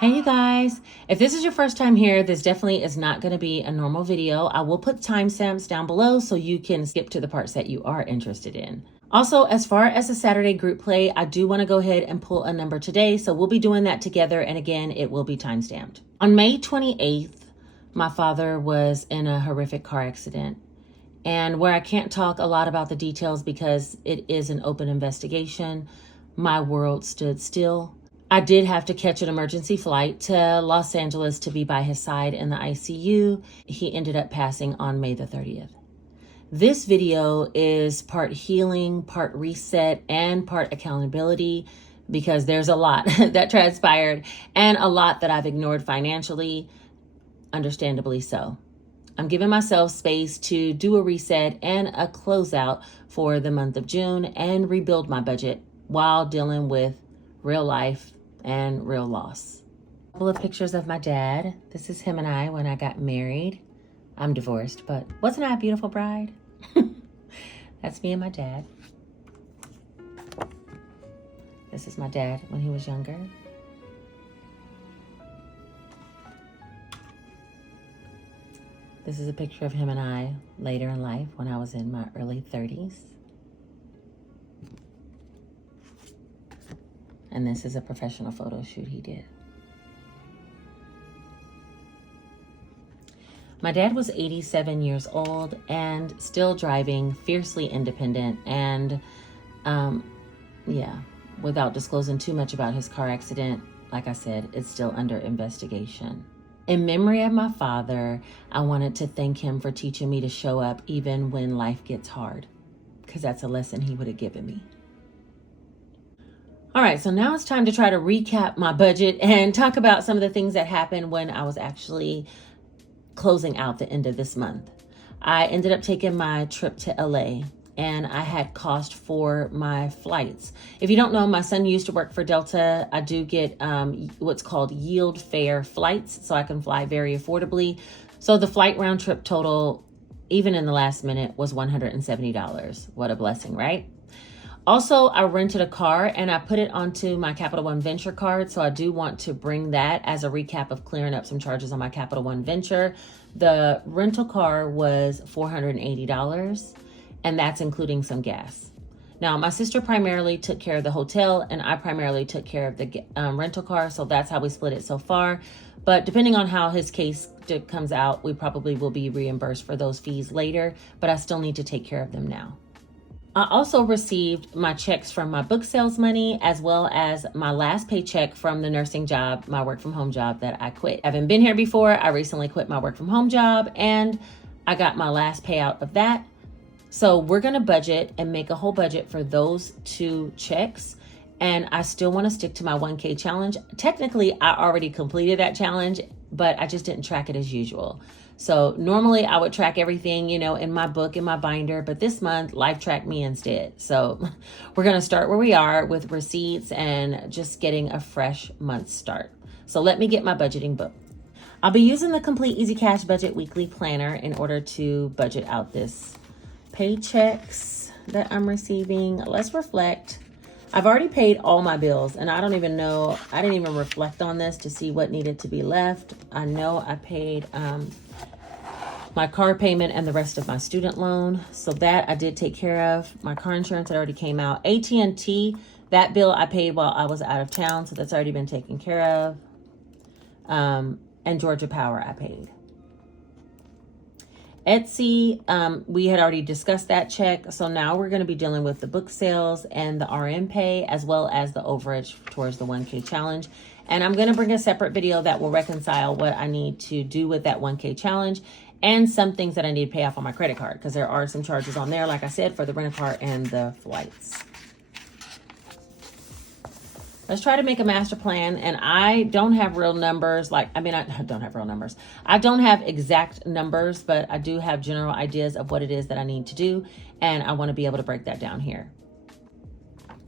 Hey you guys, if this is your first time here, this definitely is not going to be a normal video. I will put timestamps down below so you can skip to the parts that you are interested in. Also, as far as the Saturday group play, I do want to go ahead and pull a number today, so we'll be doing that together, and again, it will be timestamped. On May 28th, my father was in a horrific car accident, and where I can't talk a lot about the details because it is an open investigation, my world stood still. I did have to catch an emergency flight to Los Angeles to be by his side in the ICU. He ended up passing on May the 30th. This video is part healing, part reset, and part accountability because there's a lot that transpired and a lot that I've ignored financially, understandably so. I'm giving myself space to do a reset and a closeout for the month of June and rebuild my budget while dealing with real life and real loss. A couple of pictures of my dad. This is him and I when I got married. I'm divorced, but wasn't I a beautiful bride? That's me and my dad. This is my dad when he was younger. This is a picture of him and I later in life when I was in my early 30s. And this is a professional photo shoot he did. My dad was 87 years old and still driving, fiercely independent, and without disclosing too much about his car accident, like I said, it's still under investigation. In memory of my father, I wanted to thank him for teaching me to show up even when life gets hard, because that's a lesson he would have given me. All right, so now it's time to try to recap my budget and talk about some of the things that happened when I was actually closing out the end of this month. I ended up taking my trip to LA and I had cost for my flights. If you don't know, my son used to work for Delta. I do get what's called yield fare flights, so I can fly very affordably. So the flight round trip total, even in the last minute, was $170. What a blessing, right? Also, I rented a car and I put it onto my Capital One Venture card. So I do want to bring that as a recap of clearing up some charges on my Capital One Venture. The rental car was $480 and that's including some gas. Now, my sister primarily took care of the hotel and I primarily took care of the rental car. So that's how we split it so far. But depending on how his case comes out, we probably will be reimbursed for those fees later, but I still need to take care of them now. I also received my checks from my book sales money, as well as my last paycheck from the nursing job, my work from home job that I quit. I haven't been here before. I recently quit my work from home job and I got my last payout of that. So we're going to budget and make a whole budget for those two checks. And I still want to stick to my 1K challenge. Technically, I already completed that challenge, but I just didn't track it as usual. So normally I would track everything, in my book, in my binder, but this month life tracked me instead. So we're going to start where we are with receipts and just getting a fresh month start. So let me get my budgeting book. I'll be using the Complete Easy Cash Budget Weekly Planner in order to budget out this paychecks that I'm receiving. Let's reflect. I've already paid all my bills and I didn't even reflect on this to see what needed to be left. I know I paid my car payment and the rest of my student loan. So that I did take care of. My car insurance had already came out. AT&T, that bill I paid while I was out of town. So that's already been taken care of. And Georgia Power I paid. Etsy, we had already discussed that check. So now we're going to be dealing with the book sales and the RM pay, as well as the overage towards the 1K challenge. And I'm going to bring a separate video that will reconcile what I need to do with that 1K challenge and some things that I need to pay off on my credit card, because there are some charges on there, like I said, for the rental car and the flights. Let's try to make a master plan. And I don't have real numbers. I don't have real numbers. I don't have exact numbers, but I do have general ideas of what it is that I need to do. And I want to be able to break that down here.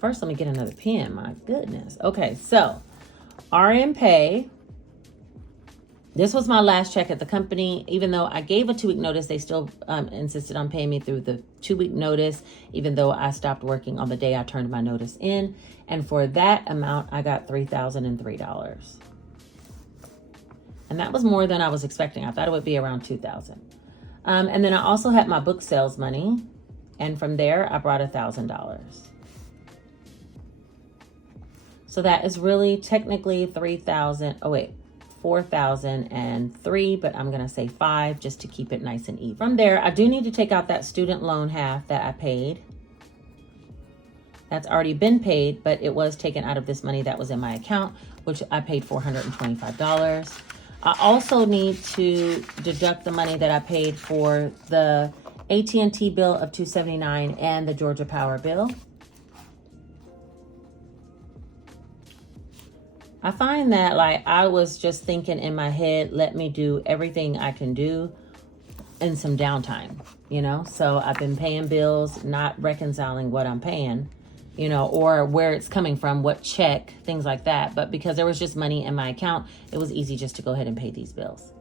First, let me get another pen. My goodness. Okay, so RM pay. This was my last check at the company. Even though I gave a 2-week notice, they still insisted on paying me through the 2-week notice, even though I stopped working on the day I turned my notice in. And for that amount, I got $3,003. And that was more than I was expecting. I thought it would be around $2,000. And then I also had my book sales money. And from there, I brought $1,000. So that is really technically 3,000. Oh, wait. 4,003, but I'm going to say 5 just to keep it nice and even. From there, I do need to take out that student loan half that I paid. That's already been paid, but it was taken out of this money that was in my account, which I paid $425. I also need to deduct the money that I paid for the AT&T bill of $279 and the Georgia Power bill. I find that like I was just thinking in my head, let me do everything I can do in some downtime, you know? So I've been paying bills, not reconciling what I'm paying, you know, or where it's coming from, what check, things like that. But because there was just money in my account, it was easy just to go ahead and pay these bills.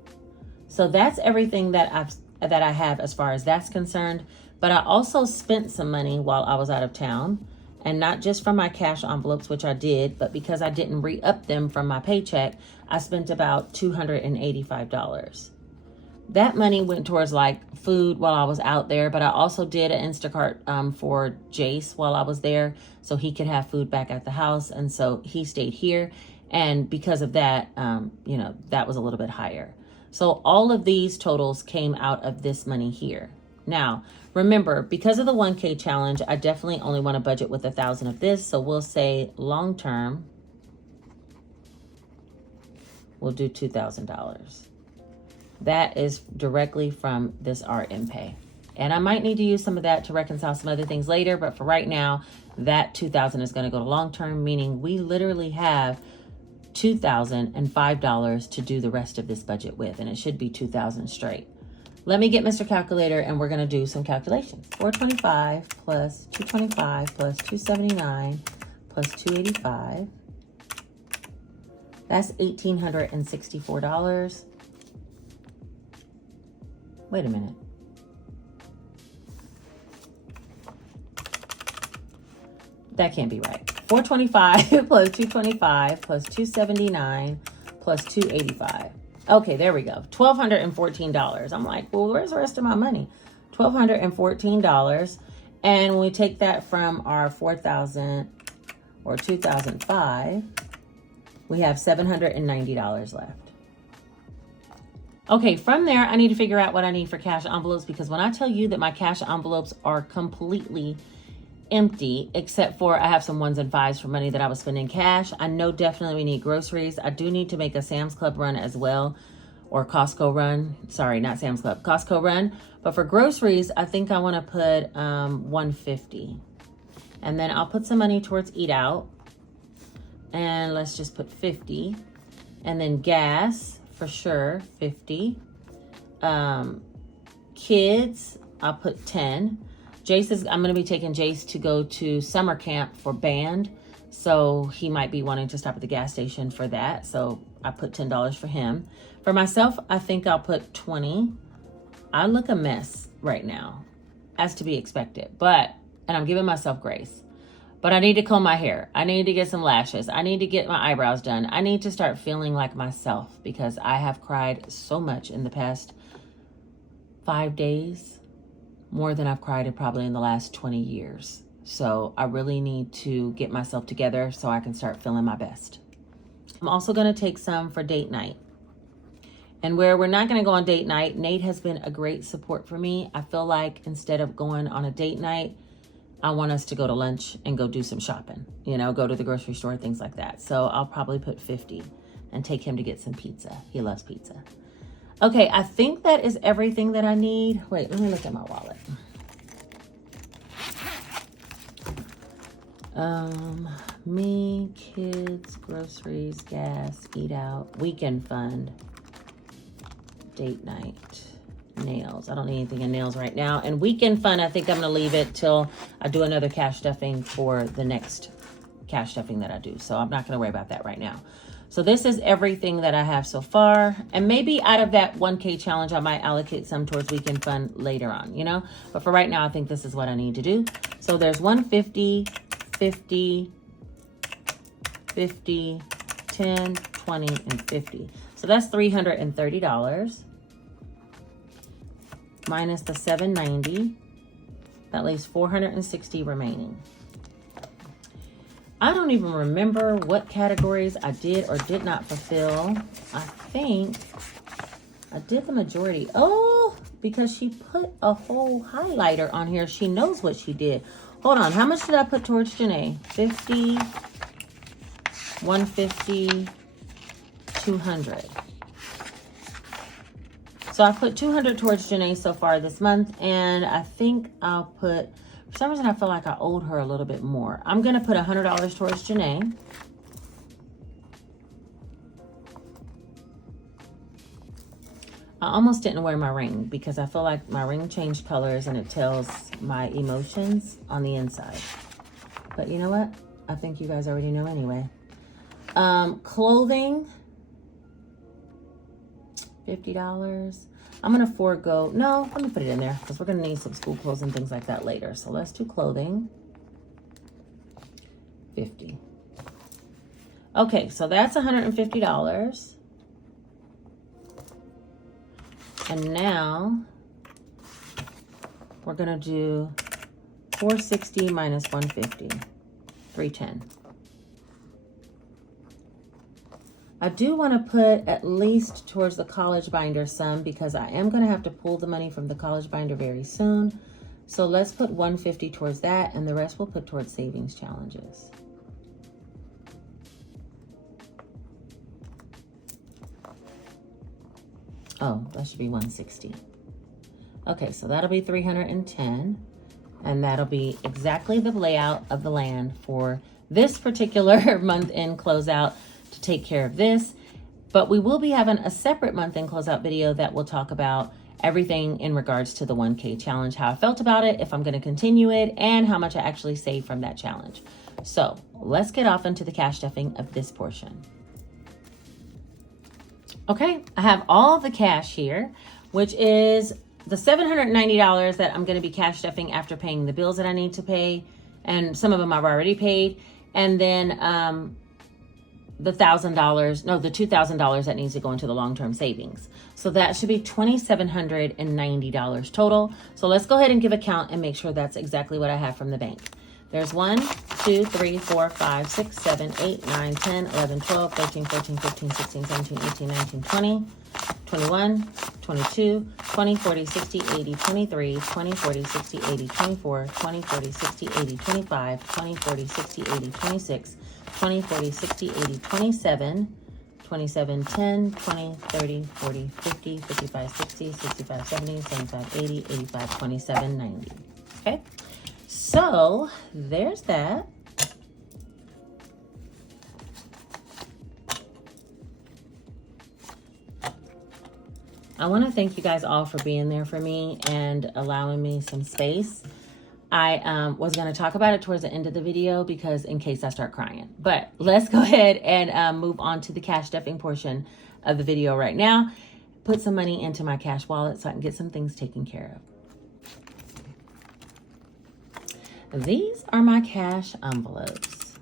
So that's everything that I have as far as that's concerned. But I also spent some money while I was out of town. And not just from my cash envelopes, which I did, but because I didn't re-up them from my paycheck, I spent about $285. That money went towards like food while I was out there, but I also did an Instacart for Jace while I was there so he could have food back at the house. And so he stayed here. And because of that, you know, that was a little bit higher. So all of these totals came out of this money here. Now, remember, because of the 1K challenge, I definitely only want to budget with 1,000 of this. So we'll say long term, we'll do $2,000. That is directly from this RM Pay. And I might need to use some of that to reconcile some other things later. But for right now, that $2,000 is going to go to long term, meaning we literally have $2,005 to do the rest of this budget with. And it should be $2,000 straight. Let me get Mr. Calculator and we're going to do some calculations. 425 plus 225 plus 279 plus 285. That's $1,864. Wait a minute. That can't be right. 425 plus 225 plus 279 plus 285. Okay, there we go. $1,214. I'm like, well, where's the rest of my money? $1,214. And when we take that from our 4,000 or 2,005, we have $790 left. Okay, from there, I need to figure out what I need for cash envelopes, because when I tell you that my cash envelopes are completely empty, except for I have some 1s and 5s for money that I was spending cash. I know definitely we need groceries. I do need to make a Sam's Club run as well, or Costco run. Sorry, not Sam's Club, Costco run. But for groceries, I think I want to put $150. And then I'll put some money towards eat out. And let's just put $50. And then gas, for sure, $50. Kids, I'll put $10. I'm going to be taking Jace to go to summer camp for band. So he might be wanting to stop at the gas station for that. So I put $10 for him. For myself, I think I'll put $20. I look a mess right now, as to be expected. And I'm giving myself grace. But I need to comb my hair. I need to get some lashes. I need to get my eyebrows done. I need to start feeling like myself, because I have cried so much in the past 5 days. More than I've cried probably in the last 20 years. So I really need to get myself together so I can start feeling my best. I'm also going to take some for date night. And where we're not going to go on date night, Nate has been a great support for me. I feel like instead of going on a date night, I want us to go to lunch and go do some shopping. You know, go to the grocery store, things like that. So I'll probably put $50 and take him to get some pizza. He loves pizza. Okay, I think that is everything that I need. Wait, let me look at my wallet. Me, kids, groceries, gas, eat out, weekend fund, date night, nails. I don't need anything in nails right now. And weekend fund, I think I'm going to leave it till I do another cash stuffing for the next cash stuffing that I do. So I'm not going to worry about that right now. So this is everything that I have so far. And maybe out of that 1K challenge, I might allocate some towards weekend fund later on, you know? But for right now, I think this is what I need to do. So there's 150, 50, 50, 10, 20, and 50. So that's $330 minus the $790. That leaves $460 remaining. I don't even remember what categories I did or did not fulfill. I think I did the majority. Oh, because she put a whole highlighter on here. She knows what she did. Hold on. How much did I put towards Janae? 50, 150, 200. So I put 200 towards Janae so far this month. And I think I'll put, for some reason, I feel like I owed her a little bit more. I'm going to put $100 towards Janae. I almost didn't wear my ring because I feel like my ring changed colors and it tells my emotions on the inside. But you know what? I think you guys already know anyway. Clothing, $50. I'm going to forego. No, let me put it in there because we're going to need some school clothes and things like that later. So let's do clothing. 50. Okay, so that's $150. And now we're going to do 460 minus 150, 310. I do want to put at least towards the college binder some because I am going to have to pull the money from the college binder very soon. So let's put 150 towards that and the rest we'll put towards savings challenges. Oh, that should be 160. Okay, so that'll be 310. And that'll be exactly the layout of the land for this particular month-end closeout to take care of this. But we will be having a separate month-end closeout video that will talk about everything in regards to the 1K challenge, how I felt about it, if I'm going to continue it, and how much I actually saved from that challenge. So let's get off into the cash stuffing of this portion. Okay, I have all the cash here, which is the $790 that I'm going to be cash stuffing after paying the bills that I need to pay. And some of them I've already paid. And then the $2,000 that needs to go into the long-term savings. So that should be $2,790 total. So let's go ahead and give a count and make sure that's exactly what I have from the bank. There's 1, 2, 3, 4, 5, 6, 7, 8, 9, 10, 11, 12, 13, 14, 15, 16, 17, 18, 19, 20, 21, 22, 20, 40, 60, 80, 23, 20, 40, 60, 80, 24, 20, 40, 60, 80, 25, 20, 40, 60, 80, 26, 20, 40, 60, 80, 27, 27, 10, 20, 30, 40, 50, 55, 60, 65, 70, 75, 80, 85, 27, 90. Okay. So there's that. I want to thank you guys all for being there for me and allowing me some space. I was going to talk about it towards the end of the video because in case I start crying. But let's go ahead and move on to the cash stuffing portion of the video right now. Put some money into my cash wallet so I can get some things taken care of. These are my cash envelopes.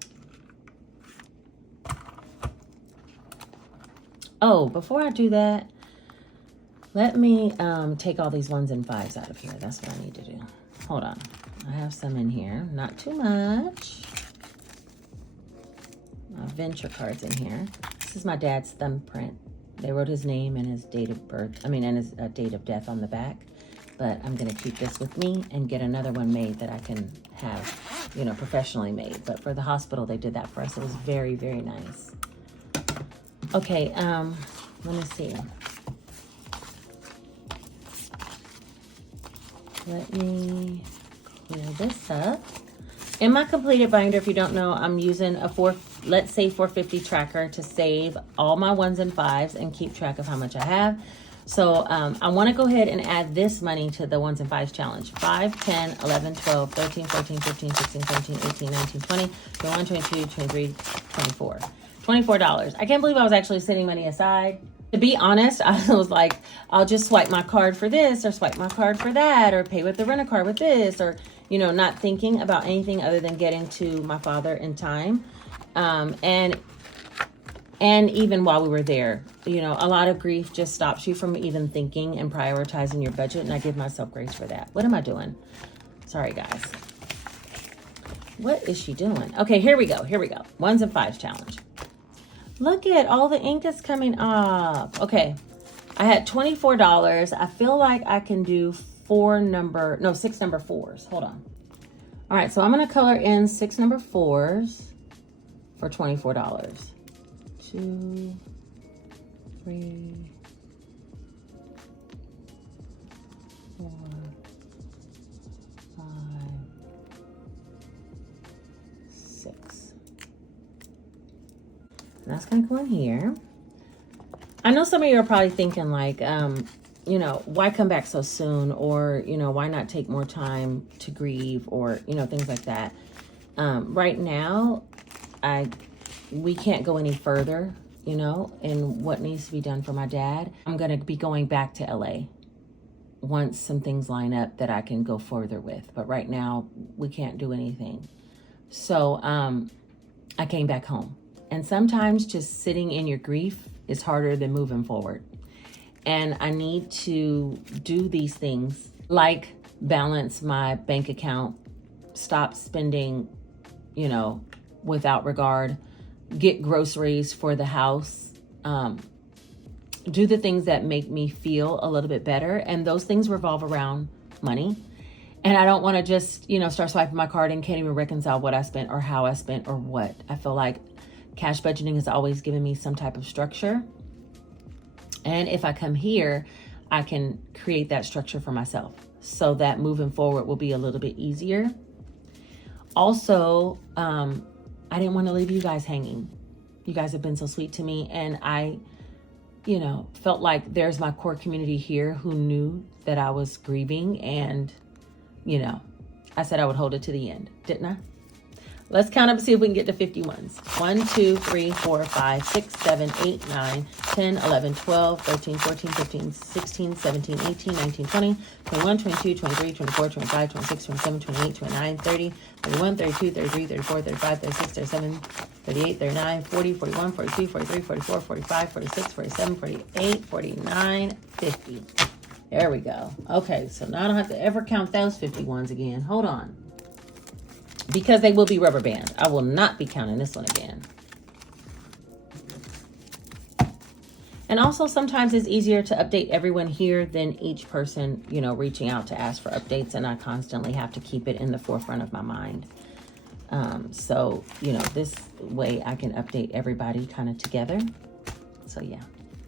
Oh, before I do that, let me take all these 1s and 5s out of here. That's what I need to do. Hold on. I have some in here. Not too much. My venture cards in here. This is my dad's thumbprint. They wrote his name and his date of birth. And his date of death on the back. But I'm going to keep this with me and get another one made that I can have, professionally made. But for the hospital, they did that for us. It was very, very nice. Okay, let me see. Let me clear this up. In my completed binder, if you don't know, I'm using a let's say 450 tracker to save all my 1s and 5s and keep track of how much I have. So I want to go ahead and add this money to the 1s and 5s challenge. 5, 10, 11, 12, 13, 14, 15, 16, 17, 18, 19, 20, 21, 22, 23, 24. $24. I can't believe I was actually setting money aside. To be honest, I was like, I'll just swipe my card for this or swipe my card for that or pay with the rent-a-car with this or, not thinking about anything other than getting to my father in time. And And even while we were there, you know, a lot of grief just stops you from even thinking and prioritizing your budget. And I give myself grace for that. What am I doing? Sorry, guys. What is she doing? Okay, here we go. Here we go. 1s and 5s challenge. Look at all the ink is coming up. Okay, I had $24. I feel like I can do 6 number 4s. Hold on. All right, so I'm gonna color in 6 number 4s for $24. 2, 3, 4, 5, 6. And that's gonna go in here. I know some of you are probably thinking like, you know, why come back so soon? Or, you know, why not take more time to grieve, or, you know, things like that. Right now, we can't go any further, you know, in what needs to be done for my dad. I'm going to be going back to LA once some things line up that I can go further with. But right now, we can't do anything. So I came back home. And sometimes just sitting in your grief is harder than moving forward. And I need to do these things like balance my bank account, stop spending, you know, without regard, get groceries for the house, do the things that make me feel a little bit better. And those things revolve around money. And I don't want to just, you know, start swiping my card and can't even reconcile what I spent or how I spent or what. I feel like cash budgeting has always given me some type of structure. And if I come here, I can create that structure for myself so that moving forward will be a little bit easier. Also, I didn't want to leave you guys hanging. You guys have been so sweet to me. And I, you know, felt like there's my core community here who knew that I was grieving. And, you know, I said I would hold it to the end, didn't I? Let's count up and see if we can get to 51s. 1, 2, 3, 4, 5, 6, 7, 8, 9, 10, 11, 12, 13, 14, 15, 16, 17, 18, 19, 20, 21, 22, 23, 24, 25, 26, 27, 28, 29, 30, 31, 32, 33, 34, 35, 36, 37, 38, 39, 40, 41, 42, 43, 44, 45, 46, 47, 48, 49, 50. There we go. Okay, so now I don't have to ever count those 51s again. Hold on. Because they will be rubber band. I will not be counting this one again. And also sometimes it's easier to update everyone here than each person, you know, reaching out to ask for updates. And I constantly have to keep it in the forefront of my mind. So, you know, this way I can update everybody kind of together. So yeah,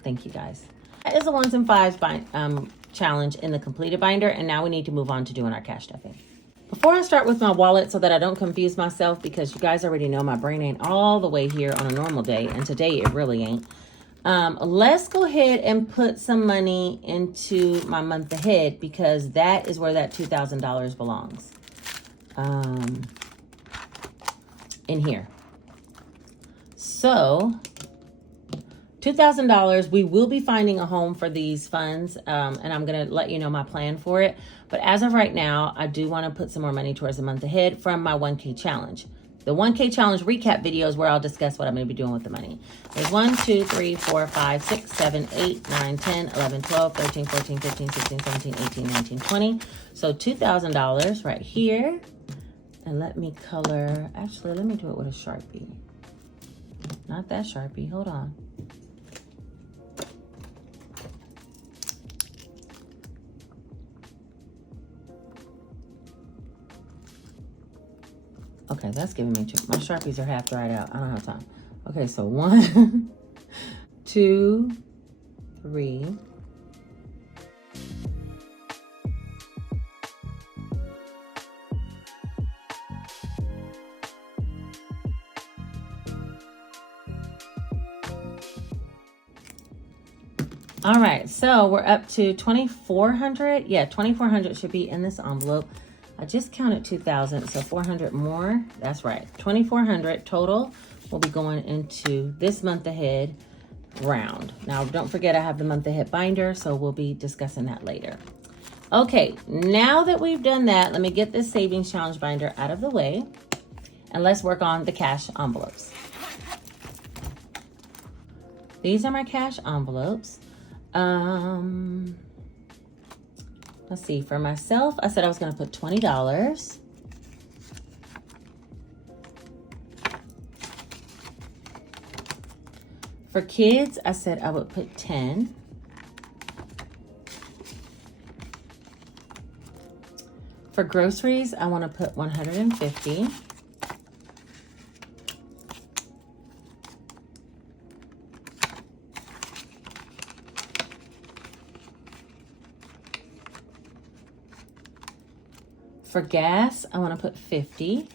thank you guys. That is a 1s and 5s challenge in the completed binder. And now we need to move on to doing our Cash.app. Before I start with my wallet, so that I don't confuse myself, because you guys already know my brain ain't all the way here on a normal day, and today it really ain't. Let's go ahead and put some money into my month ahead, because that is where that $2,000 belongs. In here. So, $2,000, we will be finding a home for these funds, and I'm going to let you know my plan for it. But as of right now, I do want to put some more money towards the month ahead from my 1K challenge. The 1K challenge recap video is where I'll discuss what I'm going to be doing with the money. There's 1, 2, 3, 4, 5, 6, 7, 8, 9, 10, 11, 12, 13, 14, 15, 16, 17, 18, 19, 20. So $2,000 right here. And let me color, actually, let me do it with a Sharpie. Not that Sharpie, hold on. Okay, that's giving me my Sharpies are half dried out. I don't have time. Okay, so 1, 2, 3. All right, so we're up to 2,400. Yeah, 2,400 should be in this envelope. I just counted 2,000, so 400 more. That's right. 2,400 total will be going into this month ahead round. Now, don't forget I have the month ahead binder, so we'll be discussing that later. Okay, now that we've done that, let me get this savings challenge binder out of the way, and let's work on the cash envelopes. These are my cash envelopes. Let's see, for myself, I said I was gonna put $20. For kids, I said I would put 10. For groceries, I want to put 150. For gas, I want to put 50.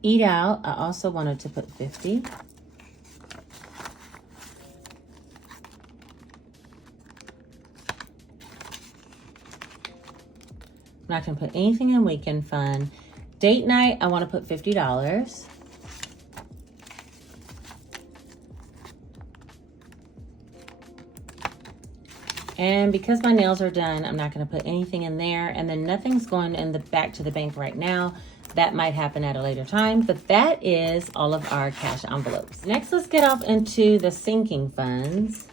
Eat out, I also wanted to put 50. I'm not gonna put anything in weekend fun. Date night, I wanna put $50. And because my nails are done, I'm not gonna put anything in there. And then nothing's going in the back to the bank right now. That might happen at a later time, but that is all of our cash envelopes. Next, let's get off into the sinking funds.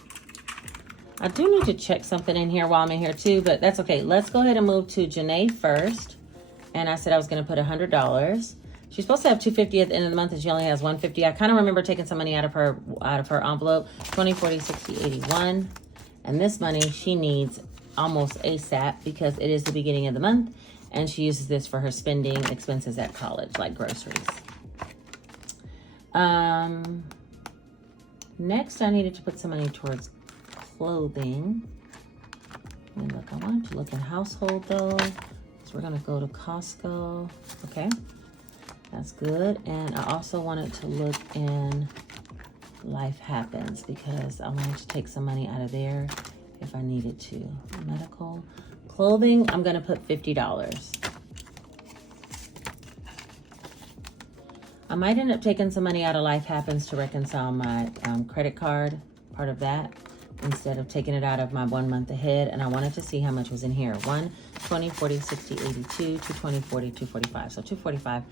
I do need to check something in here while I'm in here too, but that's okay. Let's go ahead and move to Janae first. And I said I was gonna put $100. She's supposed to have $250 at the end of the month and she only has $150. I kind of remember taking some money out of her envelope. 20, 40, 60, 81. And this money she needs almost ASAP because it is the beginning of the month and she uses this for her spending expenses at college, like groceries. Next, I needed to put some money towards clothing. And look, I wanted to look in household though. So we're gonna go to Costco. Okay, that's good. And I also wanted to look in Life Happens because I wanted to take some money out of there if I needed to. Medical. Clothing, I'm gonna put $50. I might end up taking some money out of Life Happens to reconcile my credit card, part of that, instead of taking it out of my 1 month ahead. And I wanted to see how much was in here. 1, 20, 40, 60, 82, 220, 40, 245. So 245,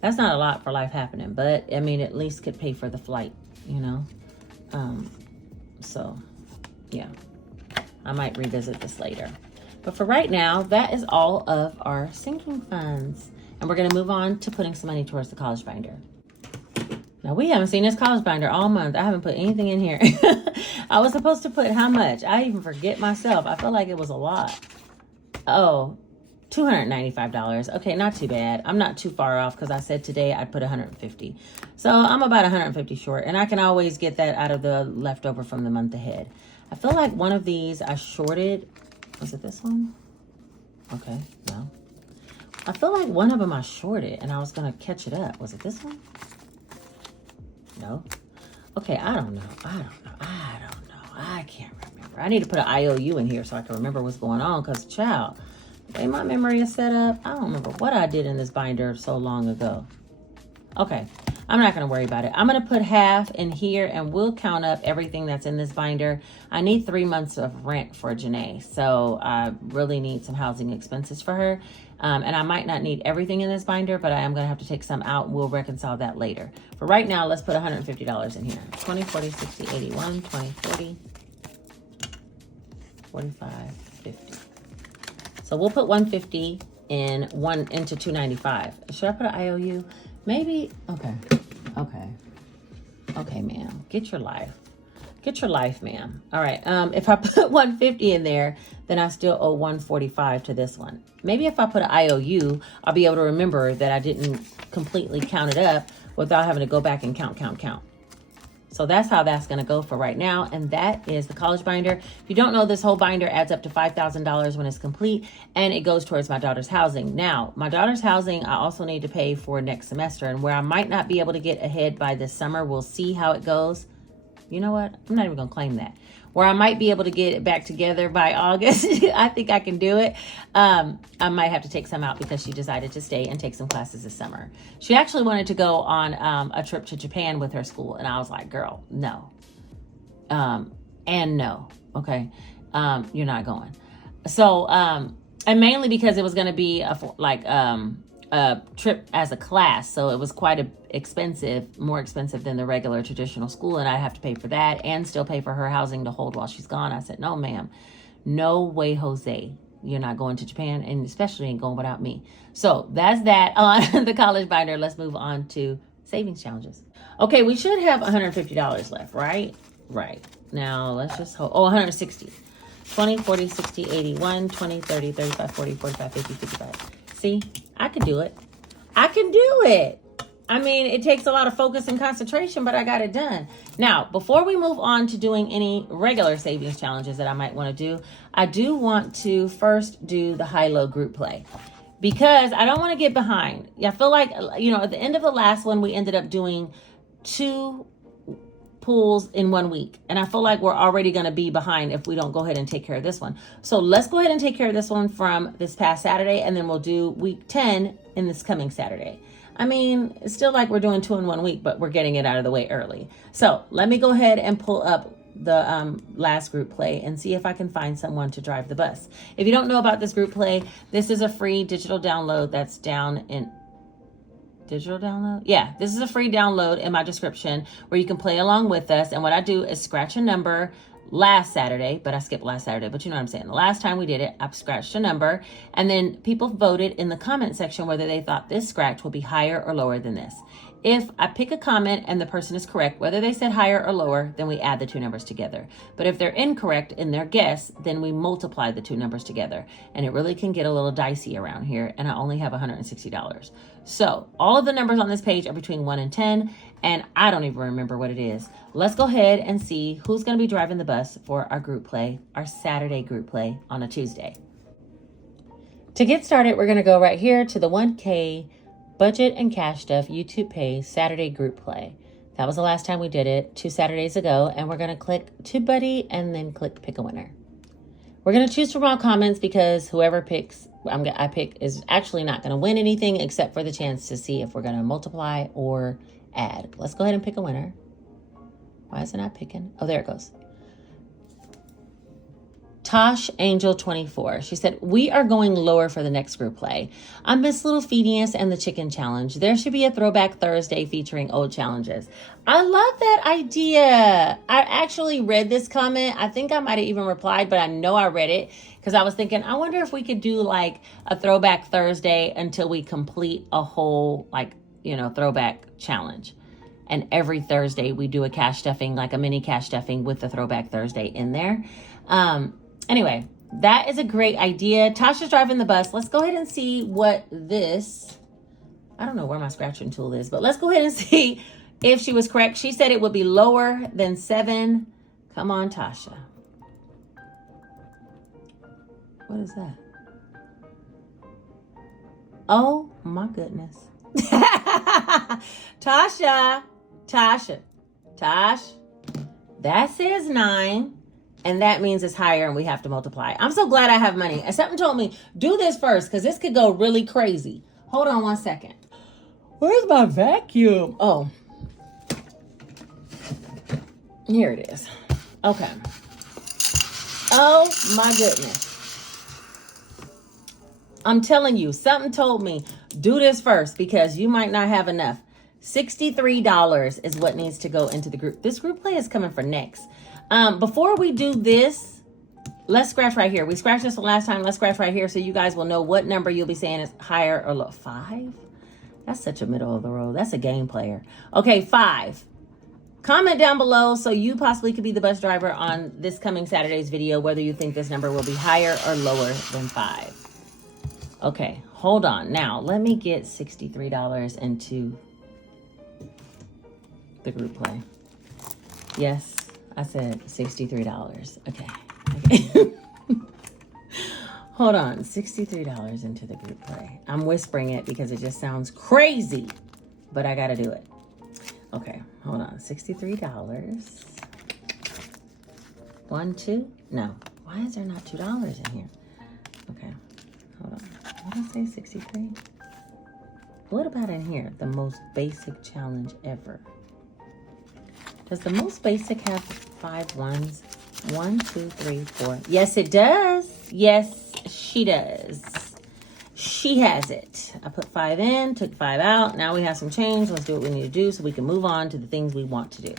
that's not a lot for Life Happening, but I mean, at least could pay for the flight, you know? So yeah, I might revisit this later. But for right now, that is all of our sinking funds. And we're gonna move on to putting some money towards the college binder. Now, we haven't seen this college binder all month. I haven't put anything in here. I was supposed to put how much? I even forget myself. I feel like it was a lot. Oh, $295. Okay, not too bad. I'm not too far off because I said today I'd put 150. So I'm about 150 short, and I can always get that out of the leftover from the month ahead. I feel like one of these I shorted. Was it this one? Okay, no. I feel like one of them I shorted and I was gonna catch it up. Was it this one? No. Okay, I don't know. I can't remember. I need to put an IOU in here so I can remember what's going on because, child, the way my memory is set up, I don't remember what I did in this binder so long ago. Okay, I'm not going to worry about it. I'm going to put half in here and we'll count up everything that's in this binder. I need 3 months of rent for Janae, so I really need some housing expenses for her. And I might not need everything in this binder, but I am going to have to take some out. We'll reconcile that later. For right now, let's put $150 in here. 20, 40, 60, 81, 20, 40, 45, 50. So we'll put 150 into 295. Should I put an IOU? Maybe. Okay, ma'am. Get your life. Get your life, ma'am. All right. If I put 150 in there, then I still owe 145 to this one. Maybe if I put an IOU, I'll be able to remember that I didn't completely count it up without having to go back and count. So that's how that's going to go for right now. And that is the college binder. If you don't know, this whole binder adds up to $5,000 when it's complete, and it goes towards my daughter's housing. Now, my daughter's housing, I also need to pay for next semester, and where I might not be able to get ahead by this summer, we'll see how it goes. You know what? I'm not even going to claim that. Where I might be able to get it back together by August. I think I can do it. I might have to take some out because she decided to stay and take some classes this summer. She actually wanted to go on a trip to Japan with her school. And I was like, girl, no. And no. Okay. You're not going. So, and mainly because it was going to be trip as a class, so it was quite expensive, more expensive than the regular traditional school, and I have to pay for that and still pay for her housing to hold while she's gone. I said, no, ma'am, no way, Jose. You're not going to Japan, and especially ain't going without me. So that's that on the college binder. Let's move on to savings challenges. Okay, we should have $150 left, right? Right. Now let's just hold. Oh, 160. 20, 40, 60, 81, 20, 30, 35, 40, 45, 50, 55. See, I can do it. I can do it. I mean, it takes a lot of focus and concentration, but I got it done. Now, before we move on to doing any regular savings challenges that I might want to do, I do want to first do the high-low group play because I don't want to get behind. I feel like, you know, at the end of the last one, we ended up doing 2 pools in 1 week. And I feel like we're already going to be behind if we don't go ahead and take care of this one. So let's go ahead and take care of this one from this past Saturday, and then we'll do week 10 in this coming Saturday. I mean, it's still like we're doing 2 in 1 week, but we're getting it out of the way early. So let me go ahead and pull up the last group play and see if I can find someone to drive the bus. If you don't know about this group play, this is a free digital download that's down in digital download. Yeah, this is a free download in my description where you can play along with us. And what I do is scratch a number last Saturday, but I skipped last Saturday, but you know what I'm saying. The last time we did it, I scratched a number, and then people voted in the comment section whether they thought this scratch will be higher or lower than this. If I pick a comment and the person is correct, whether they said higher or lower, then we add the 2 numbers together. But if they're incorrect in their guess, then we multiply the 2 numbers together. And it really can get a little dicey around here, and I only have $160. So all of the numbers on this page are between 1 and 10, and I don't even remember what it is. Let's go ahead and see who's going to be driving the bus for our group play, our Saturday group play on a Tuesday. To get started, we're going to go right here to the 1K Budget and Cash Stuff YouTube Pay Saturday group play. That was the last time we did it 2 Saturdays ago, and we're going to click to buddy and then click pick a winner. We're going to choose from all comments because whoever picks, I pick is actually not going to win anything except for the chance to see if we're going to multiply or add. Let's go ahead and pick a winner. Why is it not picking? Oh, there it goes. Tosh Angel 24. She said, we are going lower for the next group play. I miss Little Phineas and the Chicken Challenge. There should be a Throwback Thursday featuring old challenges. I love that idea. I actually read this comment. I think I might have even replied, but I know I read it because I was thinking, I wonder if we could do like a Throwback Thursday until we complete a whole throwback challenge. And every Thursday we do a cash stuffing, like a mini cash stuffing with the Throwback Thursday in there. Anyway, that is a great idea. Tasha's driving the bus. Let's go ahead and see what this, I don't know where my scratching tool is, but let's go ahead and see if she was correct. She said it would be lower than 7. Come on, Tasha. What is that? Oh my goodness. Tosh, that says 9. And that means it's higher and we have to multiply. I'm so glad I have money. And something told me, do this first because this could go really crazy. Hold on 1 second. Where's my vacuum? Oh. Here it is. Okay. Oh my goodness. I'm telling you, something told me, do this first because you might not have enough. $63 is what needs to go into the group. This group play is coming for next. Before we do this, let's scratch right here. We scratched this the last time. Let's scratch right here so you guys will know what number you'll be saying is higher or low. 5? That's such a middle of the road. That's a game player. Okay, 5. Comment down below so you possibly could be the bus driver on this coming Saturday's video, whether you think this number will be higher or lower than 5. Okay, hold on. Now, let me get $63 into the group play. Yes. I said $63. Okay. Hold on. $63 into the group play. I'm whispering it because it just sounds crazy, but I got to do it. Okay. Hold on. $63. 1, 2. No. Why is there not $2 in here? Okay. Hold on. What did I say? 63? What about in here? The most basic challenge ever. Does the most basic have 5 ones? 1, 2, 3, 4. Yes, it does. Yes, she does. She has it. I put 5 in, took 5 out. Now we have some change. Let's do what we need to do so we can move on to the things we want to do.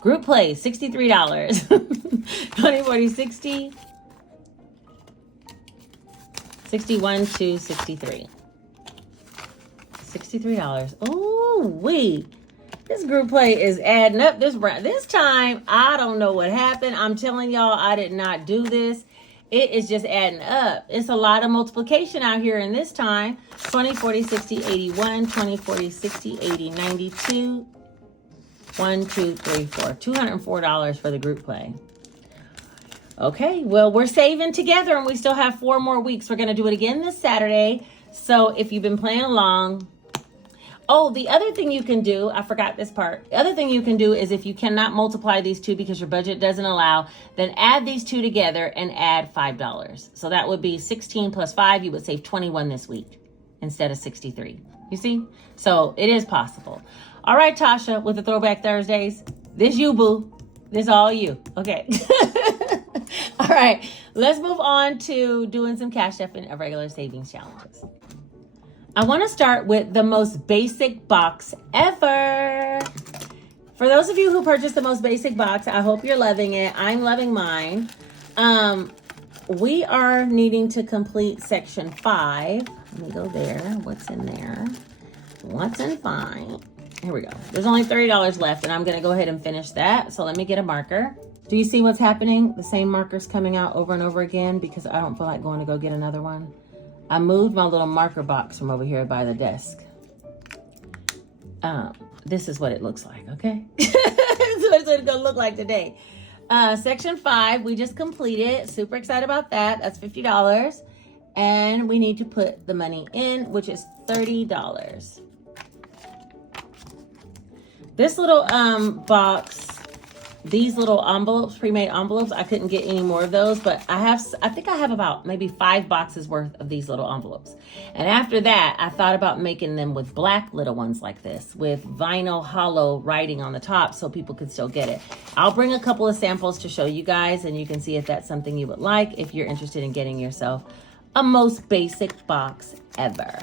Group play, $63. 20, 40, 60. 61 to 63. $63. Oh, wait. This group play is adding up this time. I don't know what happened. I'm telling y'all, I did not do this. It is just adding up. It's a lot of multiplication out here in this time. 20, 40, 60, 81, 20, 40, 60, 80, 92. 1, 2, 3, 4. $204 for the group play. Okay, well, we're saving together and we still have 4 more weeks. We're going to do it again this Saturday. So if you've been playing along. Oh, the other thing you can do, I forgot this part. The other thing you can do is if you cannot multiply these two because your budget doesn't allow, then add these two together and add $5. So that would be 16 plus 5. You would save 21 this week instead of 63. You see? So it is possible. All right, Tasha, with the Throwback Thursdays, this you, boo. This all you. Okay. All right, let's move on to doing some Cash.app and regular savings challenges. I want to start with the most basic box ever. For those of you who purchased the most basic box, I hope you're loving it. I'm loving mine. We are needing to complete section 5. Let me go there. What's in there? What's in 5? Here we go. There's only $30 left, and I'm going to go ahead and finish that. So let me get a marker. Do you see what's happening? The same marker's coming out over and over again because I don't feel like going to go get another one. I moved my little marker box from over here by the desk. This is what it looks like, okay? This is what it's gonna look like today. Section 5, we just completed. Super excited about that. That's $50. And we need to put the money in, which is $30. This little box, these little envelopes, pre-made envelopes, I couldn't get any more of those, but I think I have about maybe 5 boxes worth of these little envelopes. And after that, I thought about making them with black little ones like this, with vinyl hollow writing on the top so people could still get it. I'll bring a couple of samples to show you guys, and you can see if that's something you would like if you're interested in getting yourself a most basic box ever.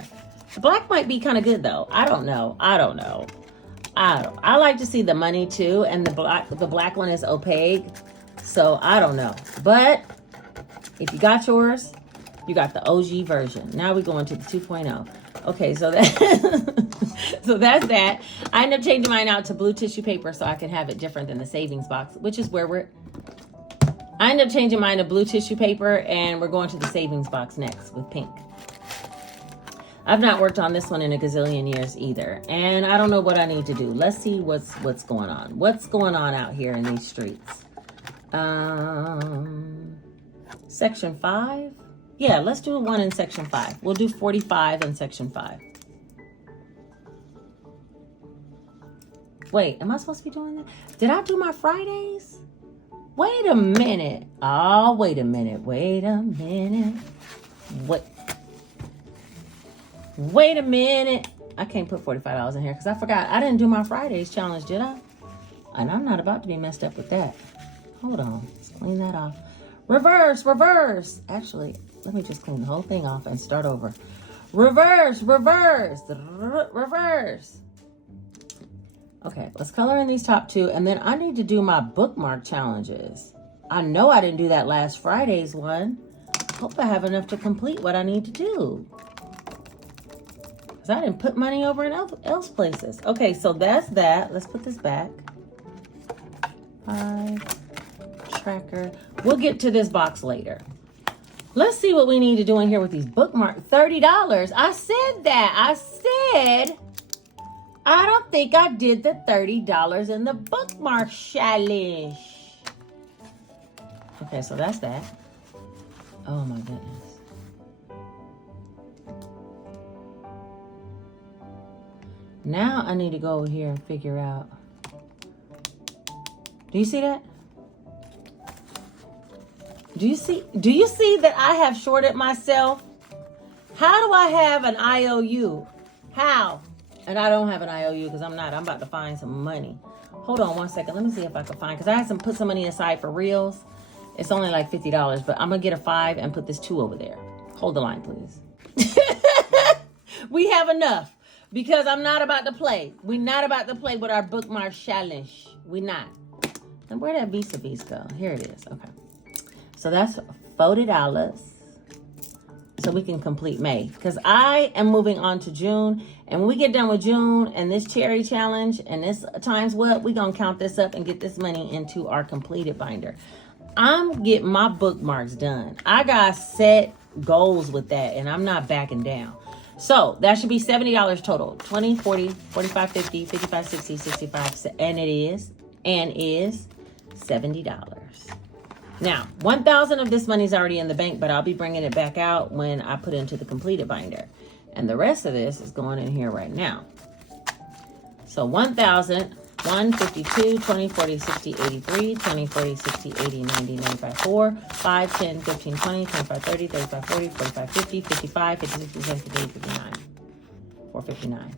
The black might be kind of good though. I don't know. I like to see the money too, and the black one is opaque, so I don't know. But if you got yours, you got the OG version. Now we're going to the 2.0. Okay, so that's that. I end up changing mine out to blue tissue paper so I can have it different than the savings box, which is where I end up changing mine to blue tissue paper, and we're going to the savings box next with pink. I've not worked on this one in a gazillion years either. And I don't know what I need to do. Let's see what's going on. What's going on out here in these streets? Section 5? Yeah, let's do one in section 5. We'll do 45 in section 5. Wait, am I supposed to be doing that? Did I do my Fridays? Wait a minute. Oh, wait a minute. Wait a minute. Wait a minute. I can't put $45 in here because I forgot. I didn't do my Fridays challenge, did I? And I'm not about to be messed up with that. Hold on. Let's clean that off. Reverse. Actually, let me just clean the whole thing off and start over. Reverse. Okay, let's color in these top 2. And then I need to do my bookmark challenges. I know I didn't do that last Friday's one. Hope I have enough to complete what I need to do. I didn't put money over in else places. Okay, so that's that. Let's put this back. 5 tracker. We'll get to this box later. Let's see what we need to do in here with these bookmarks. $30. I said that. I said I don't think I did the $30 in the bookmark challenge. Okay, so that's that. Oh my goodness. Now I need to go over here and figure out. Do you see that? Do you see that I have shorted myself? How do I have an IOU? How? And I don't have an IOU because I'm about to find some money. Hold on one second. Let me see if I can find, because I had put some money aside for reels. It's only like $50, but I'm going to get a 5 and put this 2 over there. Hold the line, please. We have enough because I'm not about to play. We're not about to play with our bookmark challenge. We not. And where that Visa V's go? Here it is. Okay. So that's $40. So we can complete May. Because I am moving on to June. And when we get done with June and this cherry challenge and this times what, we're going to count this up and get this money into our completed binder. I'm getting my bookmarks done. I got set goals with that and I'm not backing down. So that should be $70 total. 20, 40, 45, 50, 55, 60, 65, and it is $70. Now, 1,000 of this money is already in the bank, but I'll be bringing it back out when I put into the completed binder. And the rest of this is going in here right now. So 1,000, 1, 52, 20, 40, 60, 83, 20, 40, 60, 80, 90, 95, 4, 5, 10, 15, 20, 25, 30, 35, 40, 45, 50, 55, 56, 57, 58, 59, 459.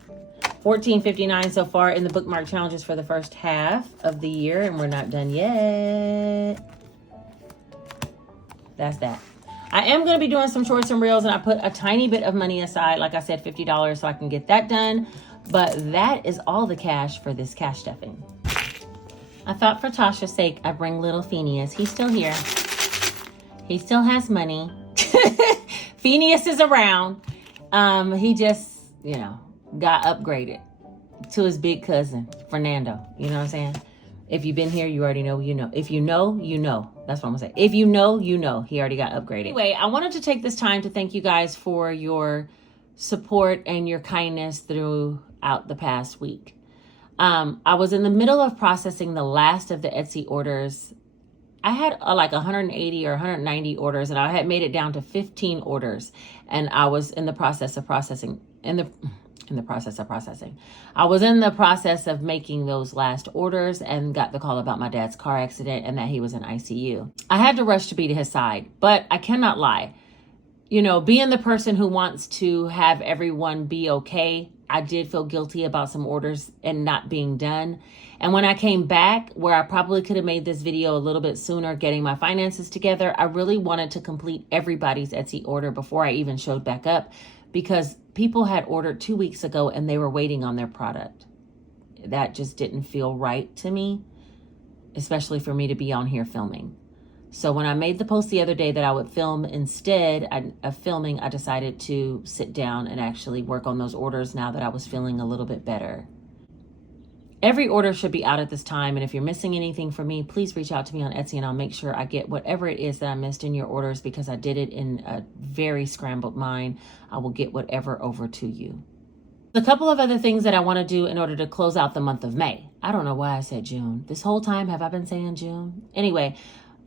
1459 so far in the bookmark challenges for the first half of the year, and we're not done yet. That's that. I am going to be doing some shorts and reels, and I put a tiny bit of money aside, like I said, $50, so I can get that done. But that is all the cash for this cash stuffing. I thought for Tasha's sake, I'd bring little Phineas. He's still here. He still has money. Phineas is around. He just, got upgraded to his big cousin, Fernando. You know what I'm saying? If you've been here, you already know, you know. If you know, you know. That's what I'm going to say. If you know, you know. He already got upgraded. Anyway, I wanted to take this time to thank you guys for your support and your kindness throughout the past week. I was in the middle of processing the last of the Etsy orders. I had like 180 or 190 orders, and I had made it down to 15 orders. And I was in the process of processing. I was in the process of making those last orders and got the call about my dad's car accident and that he was in ICU. I had to rush to be to his side, but I cannot lie. Being the person who wants to have everyone be okay, I did feel guilty about some orders and not being done. And when I came back, where I probably could have made this video a little bit sooner, getting my finances together, I really wanted to complete everybody's Etsy order before I even showed back up, because people had ordered 2 weeks ago and they were waiting on their product. That just didn't feel right to me, especially for me to be on here filming. So when I made the post the other day that I would film instead of filming, I decided to sit down and actually work on those orders now that I was feeling a little bit better. Every order should be out at this time, and if you're missing anything from me, please reach out to me on Etsy and I'll make sure I get whatever it is that I missed in your orders, because I did it in a very scrambled mind. I will get whatever over to you. A couple of other things that I want to do in order to close out the month of May. I don't know why I said June. This whole time, have I been saying June? Anyway,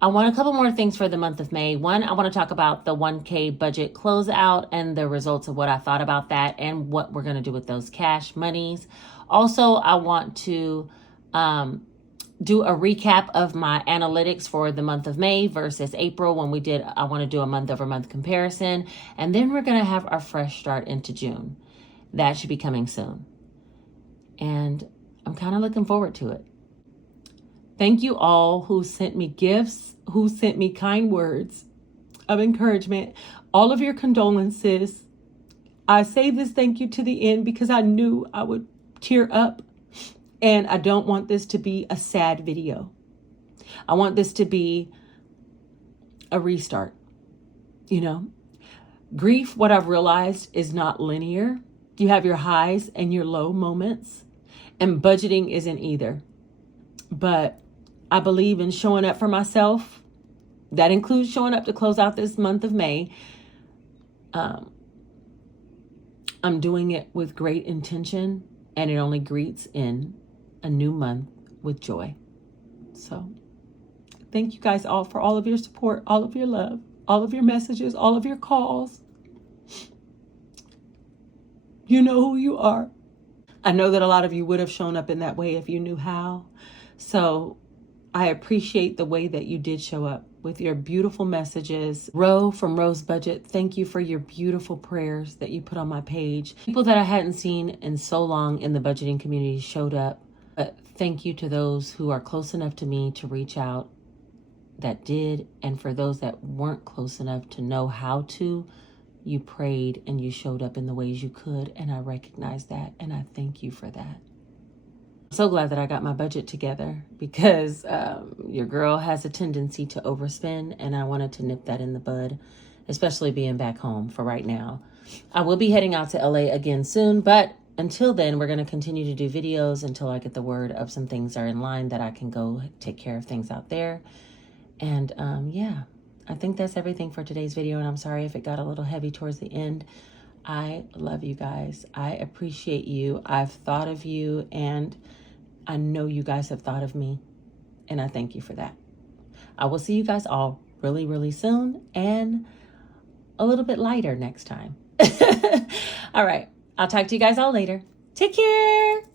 I want a couple more things for the month of May. One, I want to talk about the 1K budget closeout and the results of what I thought about that and what we're going to do with those cash monies. Also, I want to do a recap of my analytics for the month of May versus April when I want to do a month over month comparison. And then we're going to have our fresh start into June. That should be coming soon. And I'm kind of looking forward to it. Thank you all who sent me gifts, who sent me kind words of encouragement, all of your condolences. I saved this thank you to the end because I knew I would tear up, and I don't want this to be a sad video. I want this to be a restart. Grief, what I've realized, is not linear. You have your highs and your low moments, and budgeting isn't either. But I believe in showing up for myself. That includes showing up to close out this month of May. I'm doing it with great intention, and it only greets in a new month with joy. So thank you guys all for all of your support, all of your love, all of your messages, all of your calls. You know who you are. I know that a lot of you would have shown up in that way if you knew how. So I appreciate the way that you did show up with your beautiful messages. Ro from Rose Budget, thank you for your beautiful prayers that you put on my page. People that I hadn't seen in so long in the budgeting community showed up. But thank you to those who are close enough to me to reach out that did. And for those that weren't close enough to know how to you prayed and you showed up in the ways you could. And I recognize that. And I thank you for that. I'm so glad that I got my budget together because your girl has a tendency to overspend. And I wanted to nip that in the bud, especially being back home for right now. I will be heading out to LA again soon, but until then, we're going to continue to do videos until I get the word of some things are in line that I can go take care of things out there. And yeah, I think that's everything for today's video. And I'm sorry if it got a little heavy towards the end. I love you guys. I appreciate you. I've thought of you, and I know you guys have thought of me. And I thank you for that. I will see you guys all really, really soon, and a little bit lighter next time. All right. I'll talk to you guys all later. Take care.